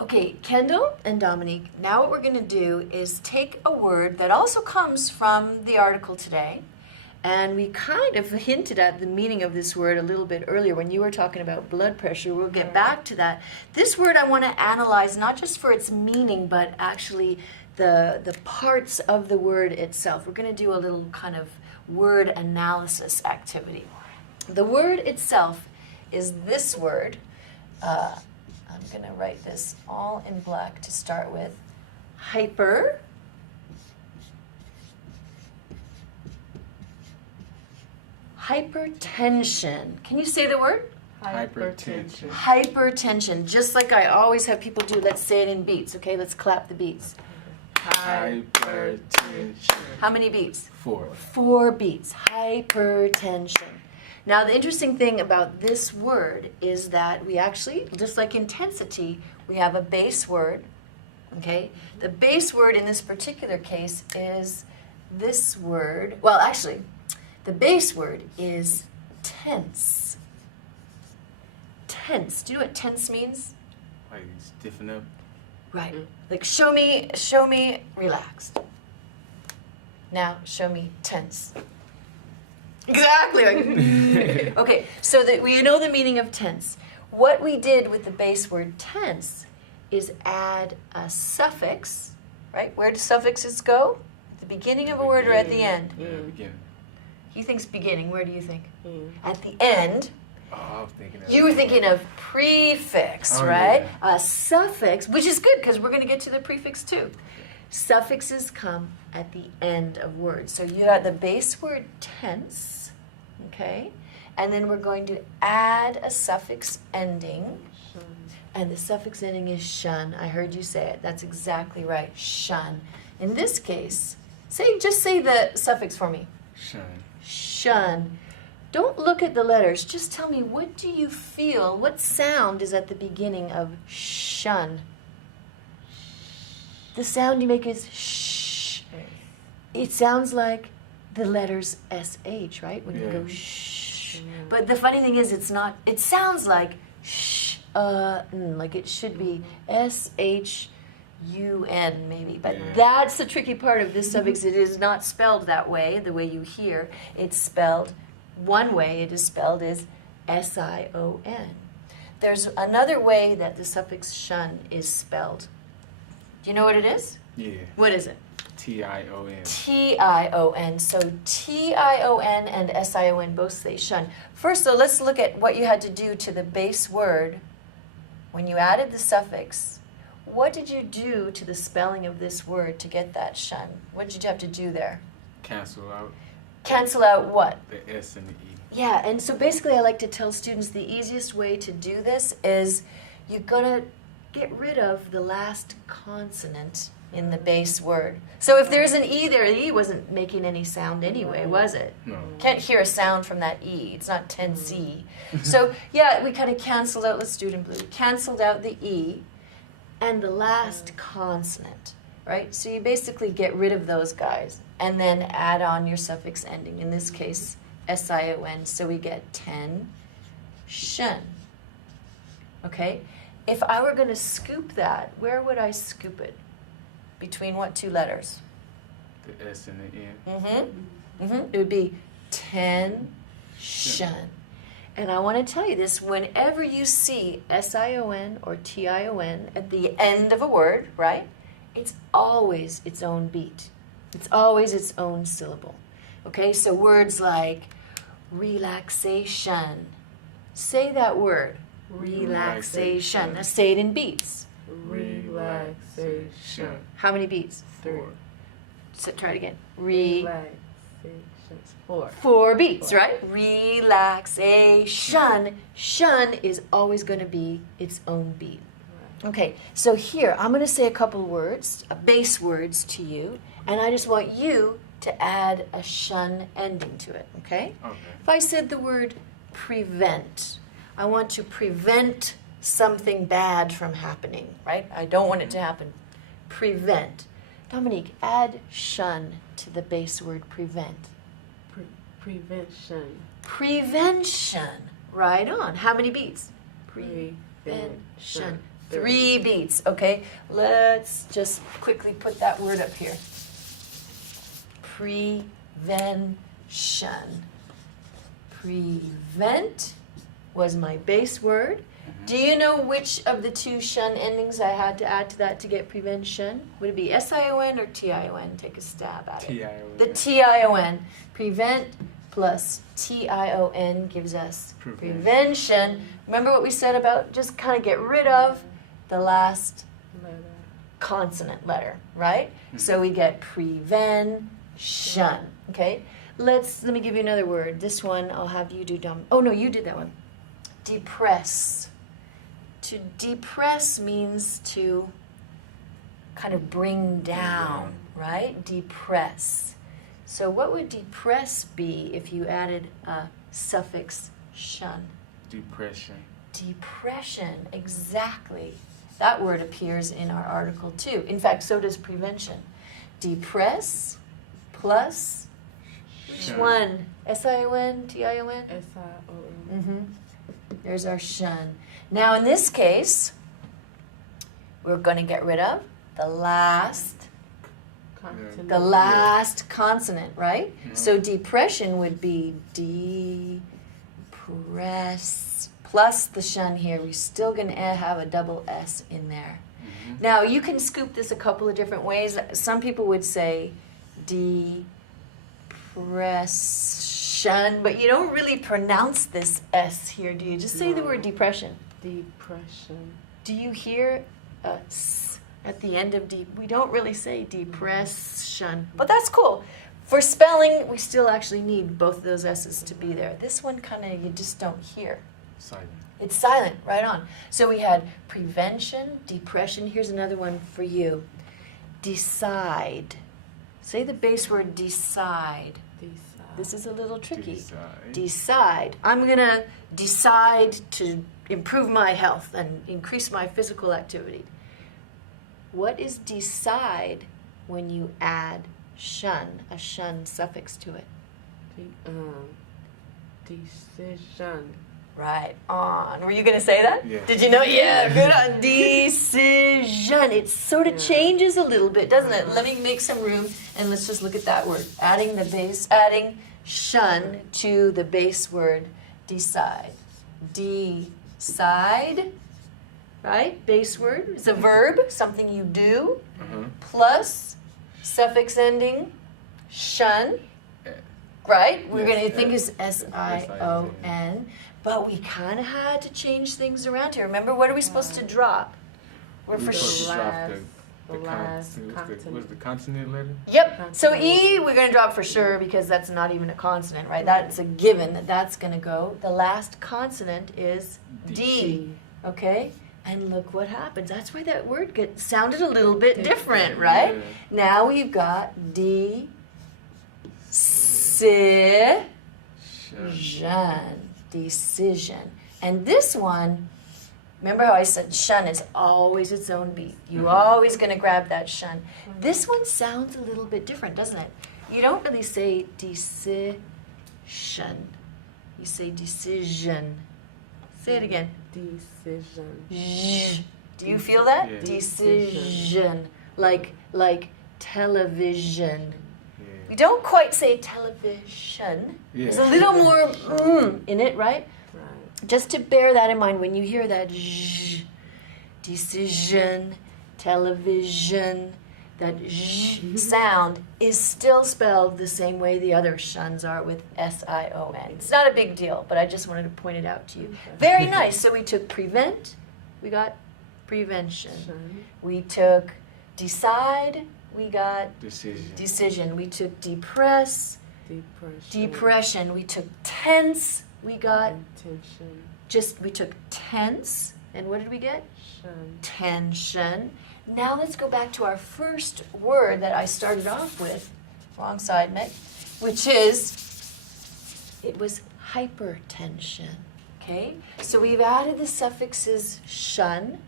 Okay, Kendall and Dominique, now what we're going to do is take a word that also comes from the article today, and we kind of hinted at the meaning of this word a little bit earlier when you were talking about blood pressure. We'll get back to that. This word I want to analyze not just for its meaning, but actually the parts of the word itself. We're going to do a little kind of word analysis activity. The word itself is this word. I'm going to write this all in black to start with. Hyper. Hypertension. Can you say the word? Hypertension. Hypertension. Just like I always have people do. Let's say it in beats. Okay, let's clap the beats. Hypertension. How many beats? 4. 4 beats. Hypertension. Now, the interesting thing about this word is that we actually, just like intensity, we have a base word, okay? The base word in this particular case is this word. Well, actually, the base word is tense. Tense. Do you know what tense means? Like stiffen up. Right. Like show me relaxed. Now, show me tense. Exactly. Okay, so that we know the meaning of tense. What we did with the base word tense is add a suffix, right? Where do suffixes go? At the beginning of a word or at the end? Yeah, beginning. He thinks beginning. Where do you think? At the end. Oh, I was thinking of You were thinking of prefix, right? Yeah. A suffix, which is good because we're going to get to the prefix too. Suffixes come at the end of words. So you got the base word tense, okay? And then we're going to add a suffix ending. And the suffix ending is shun. I heard you say it. That's exactly right. Shun. In this case, just say the suffix for me. Shun. Shun. Don't look at the letters. Just tell me, what do you feel? What sound is at the beginning of shun? The sound you make is shh. It sounds like the letters SH, right? When you go shh. But the funny thing is, it's not. It sounds like shh, like it should be SHUN maybe. But that's the tricky part of this suffix. It is not spelled that way, the way you hear. It's spelled one way. It is spelled as SION. There's another way that the suffix shun is spelled. Do you know what it is? Yeah. What is it? TION. TION. So TION and SION both say shun. First, though, let's look at what you had to do to the base word when you added the suffix. What did you do to the spelling of this word to get that shun? What did you have to do there? Cancel out Cancel out what? the S and the E. Yeah, and so basically I like to tell students the easiest way to do this is you're going to get rid of the last consonant in the base word. So if there's an E there, the E wasn't making any sound anyway, was it? No. Can't hear a sound from that E. It's not tense E. So yeah, we kind of canceled out, let's do it in blue, canceled out the E and the last consonant, right? So you basically get rid of those guys and then add on your suffix ending, in this case, SION, so we get ten, shun. Okay? If I were going to scoop that, where would I scoop it? Between what two letters? The S and the N. It would be ten, shun. And I want to tell you this, whenever you see SION or TION at the end of a word, right? It's always its own beat. It's always its own syllable. Okay, so words like relaxation. Say that word. Relaxation. Now say it in beats. Relaxation. How many beats? 3. So try it again. Relaxation. 4. 4 beats, right? Relaxation. Shun is always going to be its own beat. Okay, so here, I'm going to say a couple words, base words to you, and I just want you to add a shun ending to it, okay? Okay. If I said the word prevent, I want to prevent something bad from happening, right? I don't want it to happen. Prevent. Dominique, add shun to the base word prevent. Prevention. Prevention. Right on. How many beats? Prevention. 3 beats, okay? Let's just quickly put that word up here. Prevention. Prevent was my base word. Do you know which of the 2 shun endings I had to add to that to get prevention? Would it be S-I-O-N or T-I-O-N? Take a stab at it. T-I-O-N. The T-I-O-N. Prevent plus T-I-O-N gives us prevention. Remember what we said about just kind of get rid of the last consonant letter, right? So we get prevention, okay? Let me give you another word. This one I'll have you do dumb. Oh no, you did that one. Depress. To depress means to kind of bring down, right? Depress. So what would depress be if you added a suffix shun? Depression. Depression, exactly. That word appears in our article too. In fact, so does prevention. Depress plus which one? S-I-O-N, T-I-O-N? S-I-O-N. Mm-hmm. There's our shun. Now in this case, we're going to get rid of the last consonant, right? So depression would be depress plus the shun here. We're still going to have a double S in there. Now you can scoop this a couple of different ways. Some people would say depression, but you don't really pronounce this S here, do you? Just say the word depression. Depression. Do you hear a S at the end of deep? We don't really say depression, but that's cool. For spelling, we still actually need both of those S's to be there. This one kind of you just don't hear. Silent. It's silent, right on. So we had prevention, depression. Here's another one for you. Decide. Say the base word decide. This is a little tricky. Decide. I'm going to decide to improve my health and increase my physical activity. What is decide when you add shun, a shun suffix to it? Decision. Right on. Were you going to say that? Yeah. Did you know? Yeah, good on. Decision. It sort of changes a little bit, doesn't it? Let me make some room and let's just look at that word. Adding shun to the base word decide. Decide, right? Base word. It's a verb, something you do, plus suffix ending shun, right? We're going to think is S-I-O-N. But we kind of had to change things around here. Remember, what are we supposed to drop? We're for the What's the consonant letter? Yep. So E, we're going to drop for sure because that's not even a consonant, right? That's a given that that's going to go. The last consonant is D. Okay? And look what happens. That's why that word sounded a little bit different, right? Yeah. Now we've got D, Si, Jan. Decision. And this one, remember how I said shun is always its own beat. You're always going to grab that shun. This one sounds a little bit different, doesn't it? You don't really say decision. You say decision. Say it again. Decision. Do you feel that? Yeah. Decision. Like television. Yeah. We don't quite say television. Yeah. There's a little more in it, right? Right. Just to bear that in mind when you hear that decision, television, that sound is still spelled the same way the other shuns are with S-I-O-N. It's not a big deal, but I just wanted to point it out to you. Very nice. So we took prevent, we got prevention. Shun. We took decide, we got Decision. decision. We took depress, Depression. depression. We took tense, we got Intention. we took tense, and what did we get? Shun. Tension. Now let's go back to our first word that I started off with, wrong side, Meg, which is, it was hypertension, okay? So we've added the suffixes shun.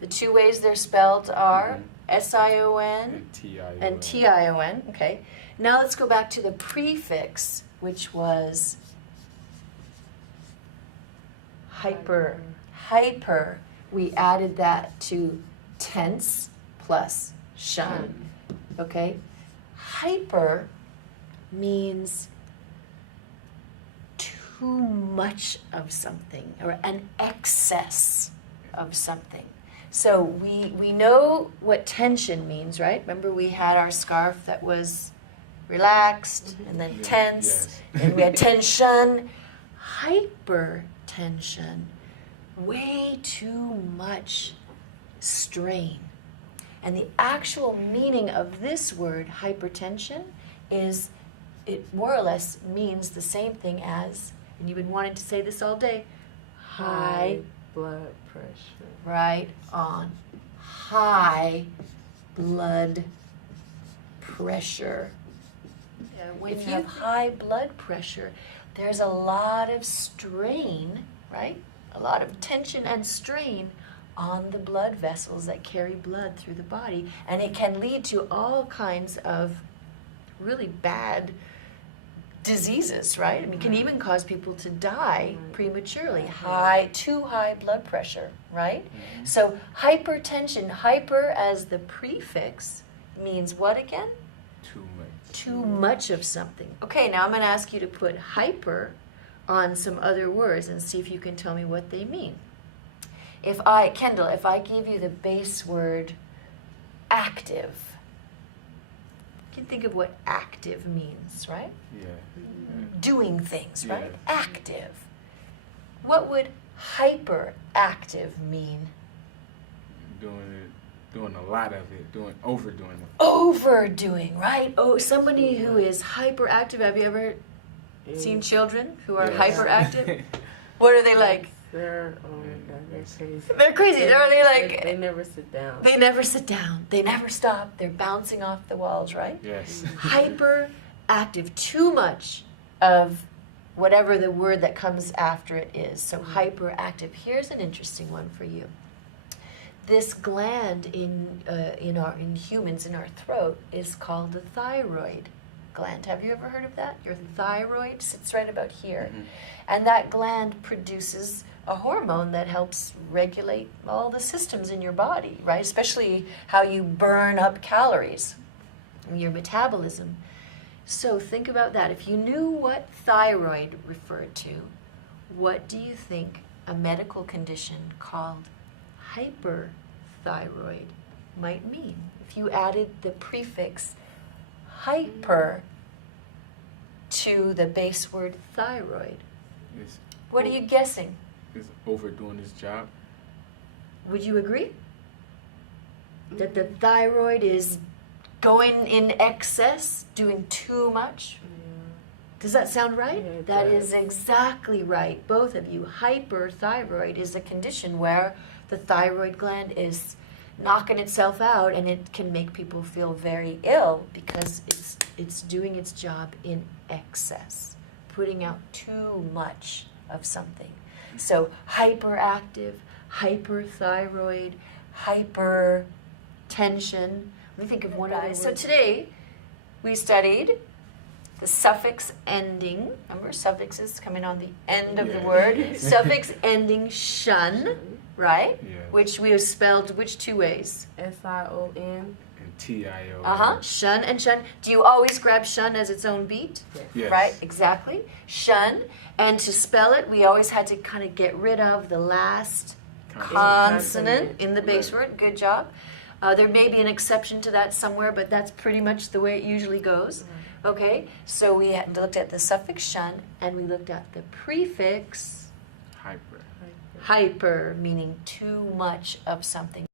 The two ways they're spelled are S-I-O-N And T-I-O-N. and T-I-O-N, okay? Now let's go back to the prefix, which was hyper. Hyper. we added that to tense plus shun. Okay? Hyper means too much of something or an excess of something. So we know what tension means, right? Remember we had our scarf that was relaxed and then tense, and we had tension. Hypertension, way too much strain. And the actual meaning of this word, hypertension, is it more or less means the same thing as, and you've been wanting to say this all day, high blood pressure. Right on. High blood pressure. If you have high blood pressure, there's a lot of strain, right? A lot of tension and strain on the blood vessels that carry blood through the body. And it can lead to all kinds of really bad diseases, right? I mean, it can even cause people to die prematurely. Too high blood pressure, right? So hypertension, hyper as the prefix means what again? Too much. Too much of something. Okay, now I'm going to ask you to put hyper on some other words and see if you can tell me what they mean. Kendall, if I give you the base word active, you can think of what active means, right? Yeah. Doing things, right? Yeah. Active. What would hyperactive mean? Doing a lot of it, overdoing it. Overdoing, right? Oh, somebody who is hyperactive. Have you ever seen children who are hyperactive? What are they like? Oh my God, they're crazy. They're crazy. Are they like? They never sit down. They never sit down. They never stop. They're bouncing off the walls, right? Yes. Hyperactive. Too much of whatever the word that comes after it is. So hyperactive. Here's an interesting one for you. This gland in humans in our throat is called the thyroid gland. Have you ever heard of that? Your thyroid sits right about here. Mm-hmm. And that gland produces a hormone that helps regulate all the systems in your body, right? Especially how you burn up calories, your metabolism. So think about that. If you knew what thyroid referred to, what do you think a medical condition called hyperthyroid might mean? If you added the prefix hyper to the base word thyroid, what are you guessing? Is overdoing his job. Would you agree? That the thyroid is going in excess, doing too much? Does that sound right? Yeah, it That does. is exactly right, both of you. Hyperthyroid is a condition where the thyroid gland is knocking itself out, and it can make people feel very ill because it's doing its job in excess, putting out too much of something. So hyperactive, hyperthyroid, hypertension. Let me think of one other word. So today we studied the suffix ending. Remember, suffixes coming on the end of the word. Suffix ending shun, right? Yeah. Which we have spelled which two ways? SION. And TIO. Shun and shun. Do you always grab shun as its own beat? Yes. Right, exactly. Shun. And to spell it, we always had to kind of get rid of the last consonant in the base word. Good job. There may be an exception to that somewhere, but that's pretty much the way it usually goes. Okay, so we looked at the suffix shun, and we looked at the prefix Hyper. hyper, meaning too much of something.